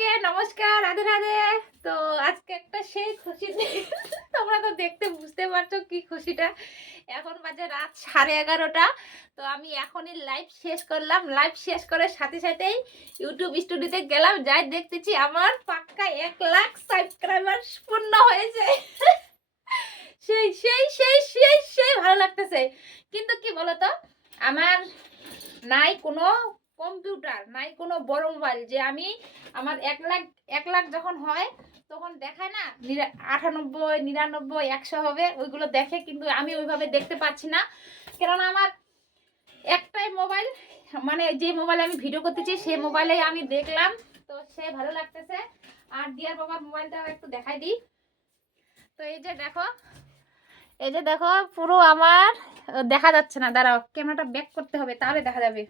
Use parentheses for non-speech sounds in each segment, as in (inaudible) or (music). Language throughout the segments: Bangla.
সবাইকে নমস্কার, রাধে রাধে। তো আজকে একটা সেই খুশি। তোমরা তো দেখতে বুঝতে পারছ কি খুশিটা। এখন বাজে রাত সাড়ে এগারোটা। তো আমি এখনই লাইভ শেষ করলাম। লাইভ শেষ করে সাথে সাথেই ইউটিউব স্টুডিওতে গেলাম। যাই দেখতেছি আমার পাক্কা এক লাখ সাবস্ক্রাইবার পূর্ণ হয়েছে। সেই সেই সেই সেই সেই ভালো লাগতেছে। কিন্তু কি বলতো? আমার নাই কোনো কম্পিউটার নাই কোনো বড় মোবাইল যে আমি আমার এক লাখ এক লাখ যখন হয়, তখন দেখায় না আটানব্বই, নিরানব্বই, একশো হবে, ওইগুলো দেখে কিন্তু আমি ওইভাবে দেখতে পাচ্ছি না। কেননা আমার একটাই মোবাইল মানে যে মোবাইলে আমি ভিডিও করতেছি সেই মোবাইলে আমি দেখলাম, তো সে ভালো লাগতেছে। আর দিয়ার বাবার মোবাইলটাও একটু দেখাই দিই। তো এই যে দেখো, এই যে দেখো, পুরো আমার, দেখা যাচ্ছে না, দাঁড়াও, ক্যামেরাটা ব্যাক করতে হবে, তাহলে দেখা যাবে।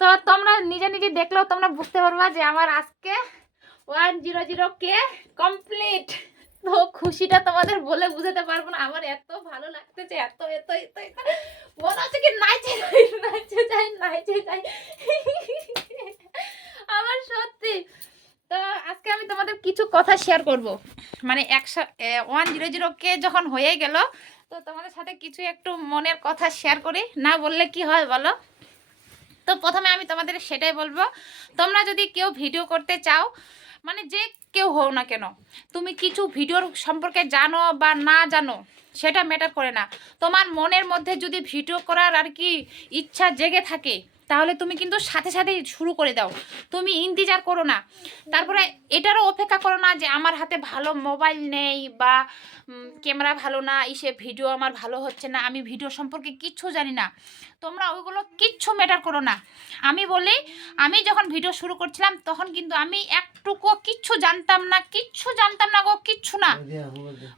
তো তোমরা নিজে নিজে দেখলেও তোমরা বুঝতে পারবা যে আমার আজকে one zero zero K complete তো খুশিটা তোমাদের বলে বুঝাতে পারব না। আমার এত ভালো লাগতেছে, এত এত এত এত। মনে হচ্ছে কি নাইচে যাই নাইচে যাই নাইচে যাই। আমার সত্যি। তো আজকে আমি তোমাদের কিছু কথা শেয়ার করব। মানে একশো ওয়ান জিরো জিরো কে যখন হয়ে গেল, তো তোমাদের সাথে কিছু একটু মনের কথা শেয়ার করি। না বললে কি হয় বলো? তো প্রথমে আমি তোমাদের সেটাই বলব। তোমরা যদি কেউ ভিডিও করতে চাও মানে যে কেউ হও না কেন, তুমি কিছু ভিডিওর সম্পর্কে জানো বা না জানো, সেটা ম্যাটার করে না। তোমার মনের মধ্যে যদি ভিডিও করার আর কি ইচ্ছা জেগে থাকে তাহলে তুমি কিন্তু সাথে সাথে শুরু করে দাও। তুমি ইন্তজার করো না। তারপরে এটারও অপেক্ষা করো না যে আমার হাতে ভালো মোবাইল নেই বা ক্যামেরা ভালো না ইসে ভিডিও আমার ভালো হচ্ছে না আমি ভিডিও সম্পর্কে কিচ্ছু জানি না। তোমরা ওইগুলো কিচ্ছু ম্যাটার করো না। আমি বলি আমি যখন ভিডিও শুরু করছিলাম তখন কিন্তু আমি একটুকু কিচ্ছু জানতাম না কিচ্ছু জানতাম না গো কিচ্ছু না।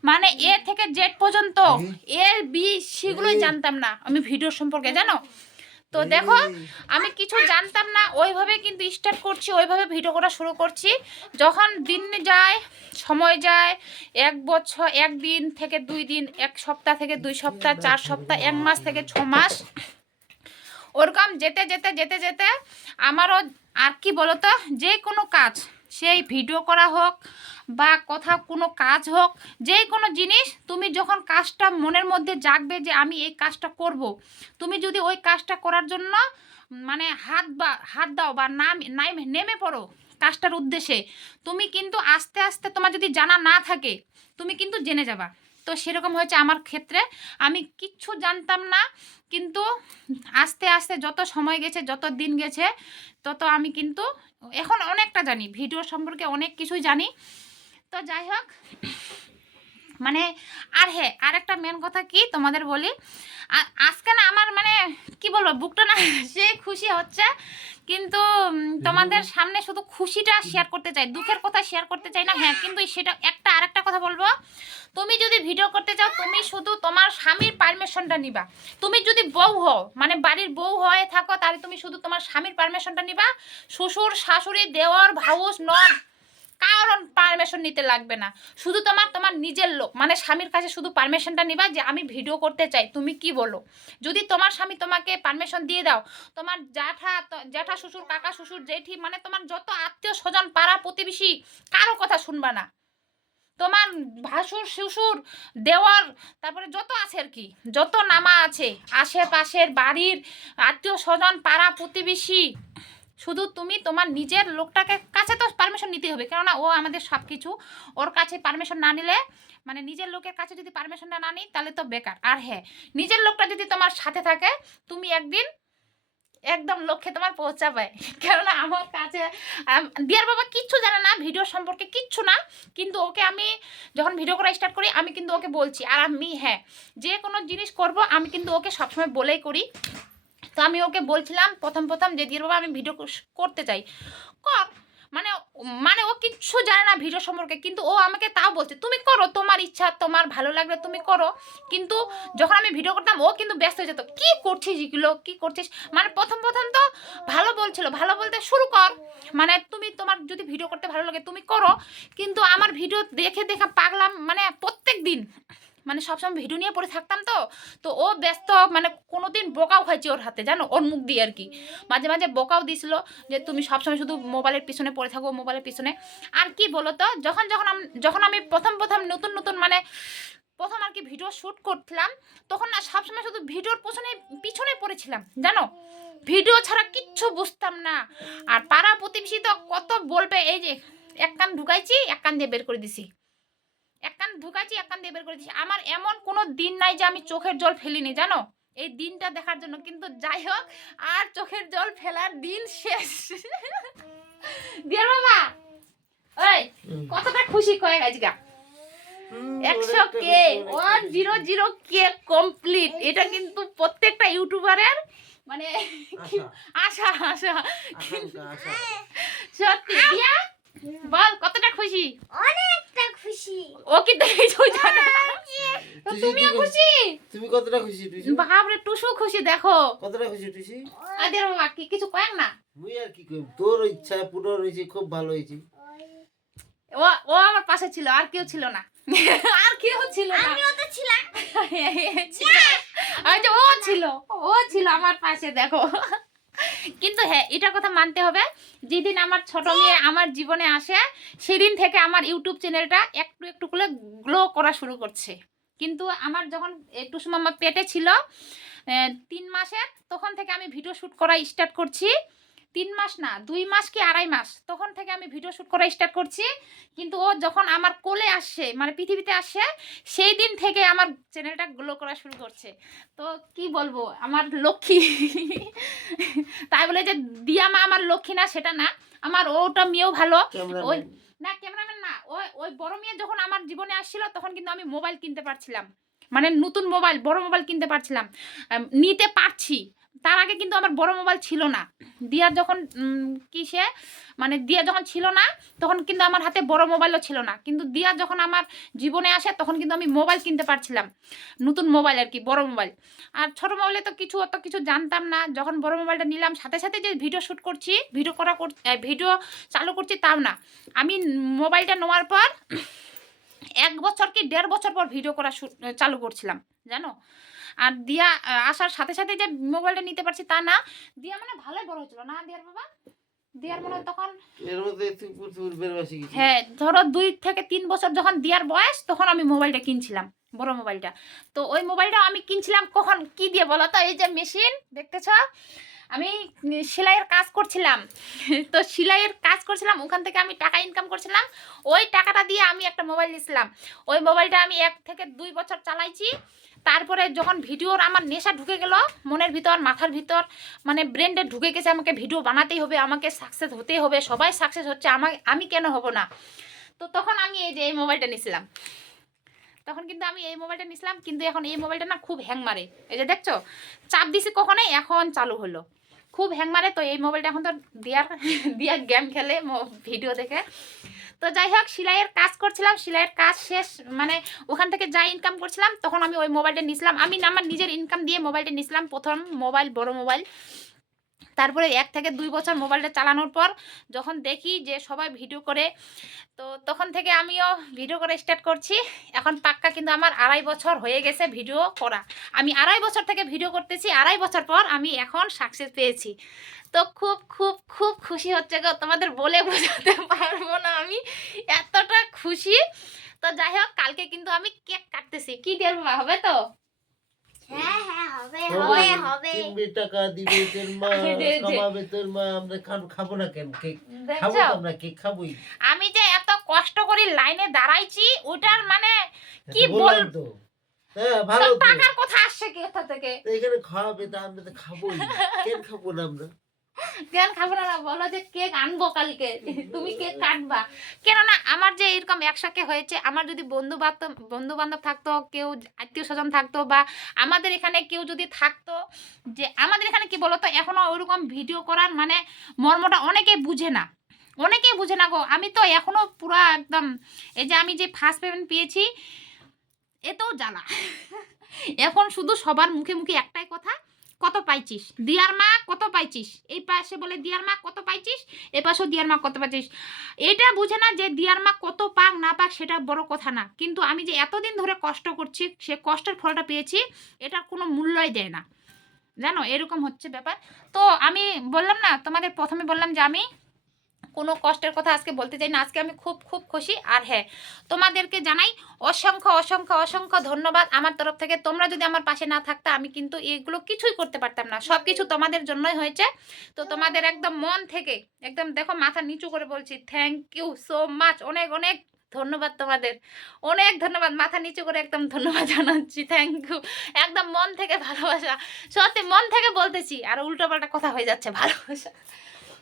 মানে এ থেকে জেড পর্যন্ত এ বি সেগুলোই জানতাম না। আমি ভিডিও সম্পর্কে জানো? তো দেখো আমি কিছু জানতাম না ওইভাবে কিন্তু স্টার্ট করছি ওইভাবে ভিডিও করা শুরু করছি। যখন দিন যায় সময় যায় এক বছর এক দিন থেকে দুই দিন এক সপ্তাহ থেকে দুই সপ্তাহ চার সপ্তাহ এক মাস থেকে ছ মাস ওরকম যেতে যেতে যেতে যেতে আমারও আর কি বলতো যে কোনো কাজ সেই ভিডিও করা হোক বা কথা কোনো কাজ হোক, যে কোনো জিনিস তুমি যখন কাজটা মনের মধ্যে জাগবে যে আমি এই কাজটা করব। তুমি যদি ওই কাজটা করার জন্য মানে হাত বা, হাত দাও বা নাম, নাই, নেমে পড়ো কাজটার উদ্দেশ্যে, তুমি কিন্তু আস্তে আস্তে তোমার যদি জানা না থাকে, তুমি কিন্তু জেনে যাবা তো সেরকম হয়েছে আমার ক্ষেত্রে আমি কিচ্ছু জানতাম না, কিন্তু আস্তে আস্তে যত সময় গেছে, যত দিন গেছে, তত আমি কিন্তু এখন অনেকটা জানি ভিডিও সম্পর্কে অনেক কিছুই জানি। তো যাই হোক মানে আর হ্যাঁ আর একটা মেন কথা কি তোমাদের বলি? আজকে না আমার মানে কি বলব বুকটা না (laughs) সে খুশি হচ্ছে। কিন্তু তোমাদের সামনে শুধু খুশিটা শেয়ার করতে চাই দুঃখের কথা শেয়ার করতে চাই না হ্যাঁ কিন্তু সেটা একটা আর একটা কথা বলব। তুমি যদি ভিডিও করতে চাও তুমি শুধু তোমার স্বামীর পারমিশনটা নিবা। তুমি যদি বউ হও মানে বাড়ির বউ হয়ে থাকো তাহলে তুমি শুধু তোমার স্বামীর পারমিশনটা নিবা। শ্বশুর শাশুড়ি দেওয়ার ভাউস নন কারণ পারমিশন নিতে লাগবে না। শুধু তোমার তোমার নিজের লোক। মানে স্বামীর কাছে শুধু পারমিশনটা নিবা যে আমি ভিডিও করতে চাই, তুমি কি বলো? যদি তোমার স্বামী তোমাকে পারমিশন দিয়ে দাও, তোমার জ্যাঠা জ্যাঠা শ্বশুর, কাকা শ্বশুর, জেঠি মানে তোমার যত আত্মীয় স্বজন, পাড়া প্রতিবেশী, কারও কথা শুনবা না। তোমার ভাসুর, শ্বশুর, দেওয়ার, তারপরে যত আছে আর কি, যত নামা আছে, আশেপাশের বাড়ির আত্মীয় স্বজন, পাড়া প্রতিবেশী শুধু তুমি তোমার নিজের লোকটাকে কাছে তো পারমিশন নিতে হবে। কেননা ও আমাদের সব কিছু ওর কাছে পারমিশন না নিলে মানে নিজের লোকের কাছে যদি পারমিশনটা না নিই, তাহলে তো বেকার। আর হ্যাঁ নিজের লোকটা যদি তোমার সাথে থাকে, তুমি একদিন একদম লক্ষ্যে তোমার পৌঁছাবে। কেননা আমার কাছে দিয়ার বাবা কিচ্ছু জানে না, ভিডিও সম্পর্কে কিচ্ছু না। কিন্তু ওকে আমি যখন ভিডিও করা স্টার্ট করি, আমি কিন্তু ওকে বলছি। আর আমি হ্যাঁ যে কোনো জিনিস করব, আমি কিন্তু ওকে সবসময় বলেই করি। তো আমি ওকে বলছিলাম, প্রথম প্রথম যে দিদির বাবা আমি ভিডিও করতে চাই। কর মানে মানে ও কিচ্ছু জানে না ভিডিও সম্পর্কে, কিন্তু ও আমাকে তাও বলছে, তুমি করো, তোমার ইচ্ছা, তোমার ভালো লাগলে তুমি করো। কিন্তু যখন আমি ভিডিও করতাম, ও কিন্তু ব্যস্ত হয়ে যেত, কী করছিস এগুলো? কী করছিস? মানে প্রথম প্রথম তো ভালো বলছিল, ভালো বলতে শুরু কর। মানে তুমি তোমার যদি ভিডিও করতে ভালো লাগে, তুমি করো। কিন্তু আমার ভিডিও দেখে দেখে পাগলাম মানে প্রত্যেক দিন মানে সবসময় ভিডিও নিয়ে পড়ে থাকতাম তো। তো ও ব্যস্ত মানে কোনোদিন বোকাও খাইছি ওর হাতে, জানো? ওর মুখ দিয়ে আর কি। মাঝে মাঝে বোকাও দিছিল যে, তুমি সবসময় শুধু মোবাইলের পিছনে পড়ে থাকো, মোবাইলের পিছনে। আর কি বলো তো যখন যখন যখন আমি প্রথম প্রথম নতুন নতুন মানে প্রথম আর কি ভিডিও শ্যুট করছিলাম, তখন না সবসময় শুধু ভিডিওর পিছনে পিছনে পড়েছিলাম, জানো? ভিডিও ছাড়া কিচ্ছু বুঝতাম না। আর পাড়া প্রতিবেশী তো কত বলবে, এই যে, এক কান ঢুকাইছি, এক কান দিয়ে বের করে দিছি। এক কান ঢুকাইছি এক কান দিয়ে বের করে দিছি। আমার এমন কোনো দিন নাই যে আমি চোখের জল ফেলিনি জানো? এই দিনটা দেখার জন্য। কিন্তু যাই হোক আর চোখের জল ফেলার দিন শেষ। দিয়ার বাবা ওই কতটা খুশি কয়েক আজকা একশো K one zero zero K complete. এটা কিন্তু প্রত্যেকটা ইউটিউবারের মানে আশা আশা। সত্যি দিয়া? বল কতটা খুশি? অনেকটা খুশি। ও কি দেখেছ জানা? তুমিও খুশি? তুমি কতটা খুশি টুসি? বাপরে টুসু খুশি দেখো। কতটা খুশি টুসি? আদের বাবা কি কিছু কয়েক না? মুই আর কি কইম? তোর ইচ্ছা পুরো হয়েছে খুব ভালো হয়েছে। ও ও আমার পাশে ছিল আর কেউ ছিল না। (laughs) আর কেউ ছিল না। আমিও তো ছিলাম। (laughs) ছিল। আচ্ছা ও ছিল ও ছিল আমার পাশে দেখো। কিন্তু হ্যাঁ এটা কথা মানতে হবে, যেদিন আমার ছোট মেয়ে আমার জীবনে আসে, সেদিন থেকে আমার ইউটিউব চ্যানেলটা একটু একটু করে গ্লো করা শুরু করছে। কিন্তু আমার যখন একটু সময় আমার পেটে ছিল তিন মাসের, তখন থেকে আমি ভিডিও শ্যুট করা স্টার্ট করছি। তিন মাস না দুই মাস কি আড়াই মাস? তখন থেকে আমি ভিডিও শ্যুট করা স্টার্ট করছি। কিন্তু ও যখন আমার কোলে আসছে মানে পৃথিবীতে আসে সেই দিন থেকে আমার চ্যানেলটা গ্লো করা শুরু করছে। তো কি বলব আমার লক্ষ্মী (laughs) তাই বলে যে দিয়া মা আমার লক্ষ্মী না সেটা না। আমার ওটা মেয়েও ভালো। ওই না ক্যামেরাম্যান না। ওই ওই বড় মেয়ে যখন আমার জীবনে আসছিল তখন কিন্তু আমি মোবাইল কিনতে পারছিলাম। মানে নতুন মোবাইল বড় মোবাইল কিনতে পারছিলাম। নিতে পারছি। তার আগে কিন্তু আমার বড় মোবাইল ছিল না। দিয়ার যখন কিসে মানে দিয়া যখন ছিল না, তখন কিন্তু আমার হাতে বড় মোবাইলও ছিল না। কিন্তু দিয়া যখন আমার জীবনে আসে, তখন কিন্তু আমি মোবাইল কিনতে পারছিলাম। নতুন মোবাইল আর কি, বড় মোবাইল আর ছোট মোবাইলে তো কিছু, অত কিছু জানতাম না। যখন বড় মোবাইলটা নিলাম, সাথে সাথে যে ভিডিও শ্যুট করছি ভিডিও করা কর- ভিডিও চালু করছি তাও না। আমি মোবাইলটা নেওয়ার পর, এক বছর কি দেড় বছর পর ভিডিও করা চালু করছিলাম, জানো? আর দিয়া আসার সাথে সাথে যে মোবাইলটা নিতে পারছি তা না দিয়া মানে ভালোই বড় হয়েছিল। না দিয়ার বাবা? দিয়ার মনে তখন এর মধ্যে হ্যাঁ ধরো দুই থেকে তিন বছর যখন দিয়ার বয়স তখন আমি মোবাইলটা কিনছিলাম বড় মোবাইলটা তো ওই মোবাইলটা আমি কিনছিলাম কখন? কি দিয়ে বলো তো? এই যে মেশিন দেখতেছ? আমি সেলাইয়ের কাজ করছিলাম। (laughs) তো সেলাইয়ের কাজ করছিলাম ওখান থেকে আমি টাকা ইনকাম করছিলাম। ওই টাকাটা দিয়ে আমি একটা মোবাইল নিয়েছিলাম ওই মোবাইলটা আমি এক থেকে দুই বছর চালাইছি। তারপরে যখন ভিডিওর আমার নেশা ঢুকে গেল, মনের ভিতর, মাথার ভিতর মানে ব্রেন্ডে ঢুকে গেছে, আমাকে ভিডিও বানাতেই হবে, আমাকে সাকসেস হতেই হবে, সবাই সাকসেস হচ্ছে আমাকে আমি কেন হব না? তো তখন আমি এই যে এই মোবাইলটা নিয়েছিলাম তখন কিন্তু আমি এই মোবাইলটা নিয়েছিলাম কিন্তু এখন এই মোবাইলটা না খুব হ্যাং মারে। এই যে দেখছ? চাপ দিছি কখনোই, এখন চালু হলো। খুব হ্যাং মারে, তো এই মোবাইলটা এখন তো দিয়ার (laughs) দিয়ার গেম খেলে ভিডিও দেখে। তো যাই হোক, সেলাইয়ের কাজ করছিলাম, সেলাইয়ের কাজ শেষ মানে ওখান থেকে যা ইনকাম করছিলাম, তখন আমি ওই মোবাইলটা নিয়েছিলাম আমি আমার নিজের ইনকাম দিয়ে মোবাইলটা নিয়েছিলাম প্রথম মোবাইল বড় মোবাইল তারপরে এক থেকে দুই বছর মোবাইলটা চালানোর পর যখন দেখি যে সবাই ভিডিও করে, তো তখন থেকে আমিও ভিডিও করে স্টার্ট করছি। এখন পাক্কা কিন্তু আমার আড়াই বছর হয়ে গেছে ভিডিও করা। আমি আড়াই বছর থেকে ভিডিও করতেছি, আড়াই বছর পর আমি এখন সাকসেস পেয়েছি। তো খুব খুব খুব খুশি হচ্ছে গো, তোমাদের বলে বোঝাতে পারব না আমি, এতটা খুশি। তো যাই হোক, কালকে কিন্তু আমি কেক কাটতেছি। কি দিয়ে হবে তো? হ্যাঁ হ্যাঁ হবে হবে, হবে। হবে টাকা দিবে তোর মা যে- যে- খাওয়াবে তোর মা আমরা খাব না কেন কেক? খাব আমরা কেক খাবোই। আমি যে এত কষ্ট করে লাইনে দাঁড়াইছি ওটার মানে কি বলতো হ্যাঁ ভালো টাকার কথা আসছে কি কোথা থেকে? এখানে খাওয়াবে তা আমরা তো খাবোই। কেন খাব না আমরা? কেন খাব না বলো যে কেক আনব কালকে। তুমি কেক কাটবা। কেননা আমার যে এরকম একসাথে হয়েছে, আমার যদি বন্ধু বান্ধব বন্ধু বান্ধব থাকতো, কেউ আত্মীয় স্বজন থাকতো বা আমাদের এখানে কেউ যদি থাকতো, যে আমাদের এখানে কি বলতো, এখনও ওইরকম ভিডিও করার মানে মর্মটা অনেকে বুঝে না। অনেকেই বুঝে না গো, আমি তো এখনও পুরা একদম, এই যে আমি যে ফার্স্ট পেমেন্ট পেয়েছি এতেও জ্বালা। এখন শুধু সবার মুখে মুখে একটাই কথা কত পাইছিস? দিয়ার মা কত পাইছিস? এই পাশে বলে, দিয়ার মা কত পাইছিস? এ পাশেও, দিয়ার মা কত পাইছিস? এটা বুঝে না যে দিয়ার মা কত পাক, না পাক, সেটা বড় কথা না। কিন্তু আমি যে এতদিন ধরে কষ্ট করছি, সে কষ্টের ফলটা পেয়েছি, এটার কোনো মূল্যই দেয় না। জানো, এরকম হচ্ছে ব্যাপার। তো আমি বললাম না, তোমাদের প্রথমে বললাম যে আমি কোনো কষ্টের কথা আজকে বলতে চাই না। আজকে আমি খুব খুব খুশি। আর হ্যাঁ তোমাদেরকে জানাই অসংখ্য অসংখ্য অসংখ্য ধন্যবাদ আমার তরফ থেকে। তোমরা যদি আমার পাশে না থাকতে, আমি কিন্তু এগুলো কিছুই করতে পারতাম না। সব কিছু তোমাদের জন্যই হয়েছে। তো তোমাদের একদম মন থেকে একদম দেখো মাথা নিচু করে বলছি থ্যাংক ইউ সো মাচ অনেক অনেক ধন্যবাদ তোমাদের। অনেক ধন্যবাদ। মাথা নিচু করে একদম ধন্যবাদ জানাচ্ছি। থ্যাংক ইউ একদম মন থেকে ভালোবাসা। সত্যি মন থেকে বলতেছি। আর উল্টোপাল্টা কথা হয়ে যাচ্ছে ভালোবাসা।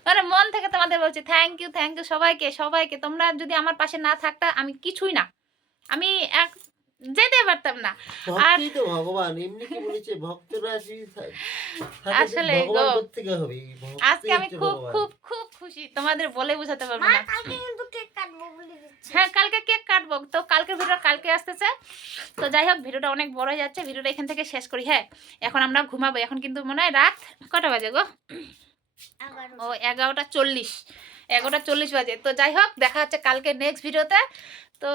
মানে মন থেকে তোমাদের বলছি থ্যাংক ইউ থ্যাংক ইউ সবাইকে সবাইকে। তোমরা যদি আমার পাশে না থাকতা আমি কিছুই না। আমি এক যেতে পারতাম না। ভক্তি তো ভগবান এমনি কি বলেছে ভক্তরা আসলে গো। থেকে হবে? আজকে আমি খুব খুব খুব খুশি। তোমাদের বলে বোঝাতে পারব না। কালকে কিন্তু কেক কাটবো বলে হ্যাঁ কালকে কেক কাটবো। তো কালকের ভিডিও কালকে আসতেছে তো যাই হোক ভিডিওটা অনেক বড় হয়ে যাচ্ছে। ভিডিওটা এখান থেকে শেষ করি। হ্যাঁ এখন আমরা ঘুমাবো। এখন কিন্তু মনে হয় রাত কটা বাজে গো? ও, এগারোটা চল্লিশ। এগারোটা চল্লিশ বাজে। তো যাই হোক, দেখা হচ্ছে কালকে নেক্সট ভিডিওতে তো।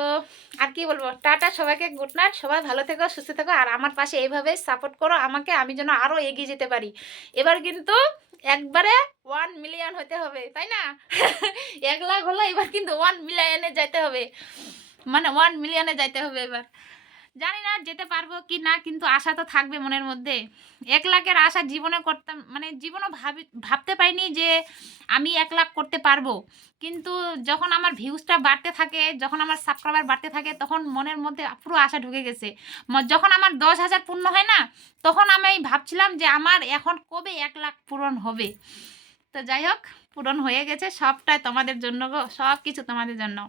আর কি বলব? টাটা সবাইকে গুড নাইট সবাই ভালো থেকো, সুস্থ থেকো। আর আমার পাশে এইভাবে সাপোর্ট করো, আমাকে আমি যেন আরও এগিয়ে যেতে পারি। এবার কিন্তু একবারে ওয়ান মিলিয়ন হতে হবে, তাই না? (laughs) এক লাখ হলো, এবার কিন্তু ওয়ান মিলিয়নে যেতে হবে। মানে ওয়ান মিলিয়নে যাইতে হবে এবার। জানি না যেতে পারব কি না, কিন্তু আশা তো থাকবে মনের মধ্যে। এক লাখের আশা জীবনে করতাম মানে জীবনও ভাবি, ভাবতে পারিনি যে আমি এক লাখ করতে পারব। কিন্তু যখন আমার ভিউজটা বাড়তে থাকে, যখন আমার সাবস্ক্রাইবার বাড়তে থাকে, তখন মনের মধ্যে পুরো আশা ঢুকে গেছে। যখন আমার দশ হাজার পূর্ণ হয় না, তখন আমি ভাবছিলাম যে আমার এখন কবে এক লাখ পূরণ হবে। তো যাই হোক, পূরণ হয়ে গেছে, সবটাই তোমাদের জন্য সব কিছু তোমাদের জন্য।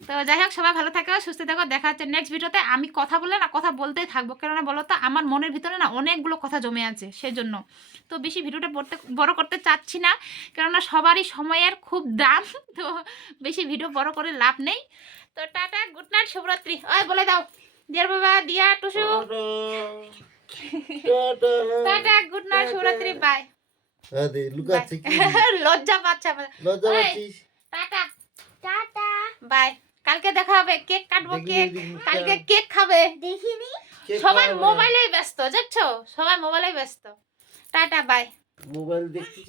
তো যাই হোক সবাই ভালো থাকো সুস্থ থাকো। দেখা হচ্ছে নেক্সট ভিডিওতে আমি কথা বলে না কথা বলতেই থাকব। কেননা বলো তো আমার মনের ভিতরে না অনেকগুলো কথা জমে আছে সেজন্য। তো বেশি ভিডিওটা পড়তে বড় করতে চাচ্ছি না কেননা সবারই সময়ের খুব দাম তো বেশি ভিডিও বড় করে লাভ নেই। তো টাটা গুড নাইট শুভরাত্রি। ওই বলে দাও। দিয়ার বাবা Diya Tusu. Tata. Good night শুভরাত্রি বাই (laughs) লজ্জা পাচ্ছে টাটা। টাটা। বাই কালকে দেখা হবে কেক কাটবো কেক। কালকে কেক খাবে। দেখিনি। সবাই মোবাইলেই ব্যস্ত দেখছ? সবাই মোবাইলেই ব্যস্ত। Tata bye mobile দেখতেছিস?